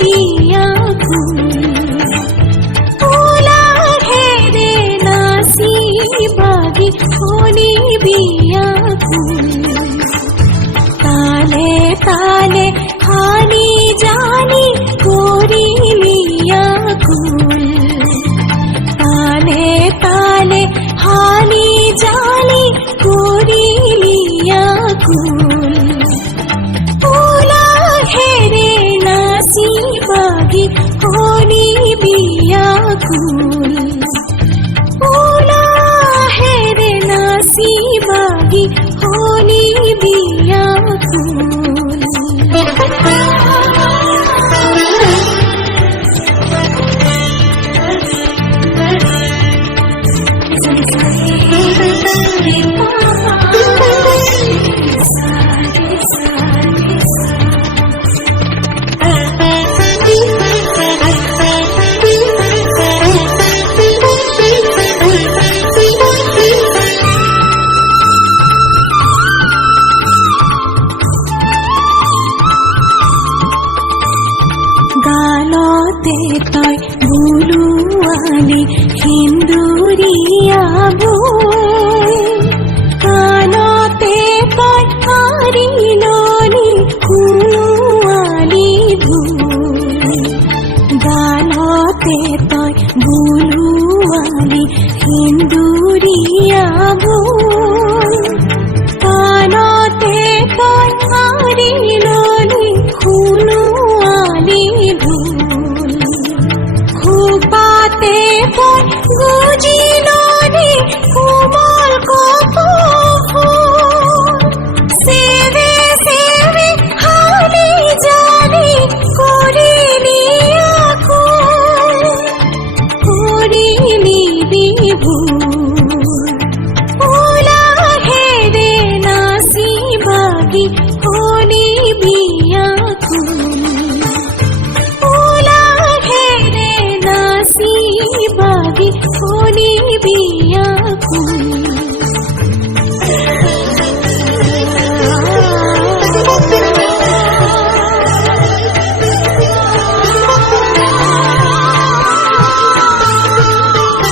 বিয়া ফুলা হেরে নাসি বাগি হনি বিয়া তালে তালে হানি জানি করি লিয়া কুল তালে তালে হানি জানি করি লিয়া কুল ফুলা হেরে নাসি বাগি হনি বিয়া কুল ফুলা হেরে নাসি বাগি হনি বিয়া কুল গালতে তয় বুলুয়ালি হিন্দুরিয়া বই কানতে তয় হারিলনি কুলুয়ালি ভুই গালতে তয়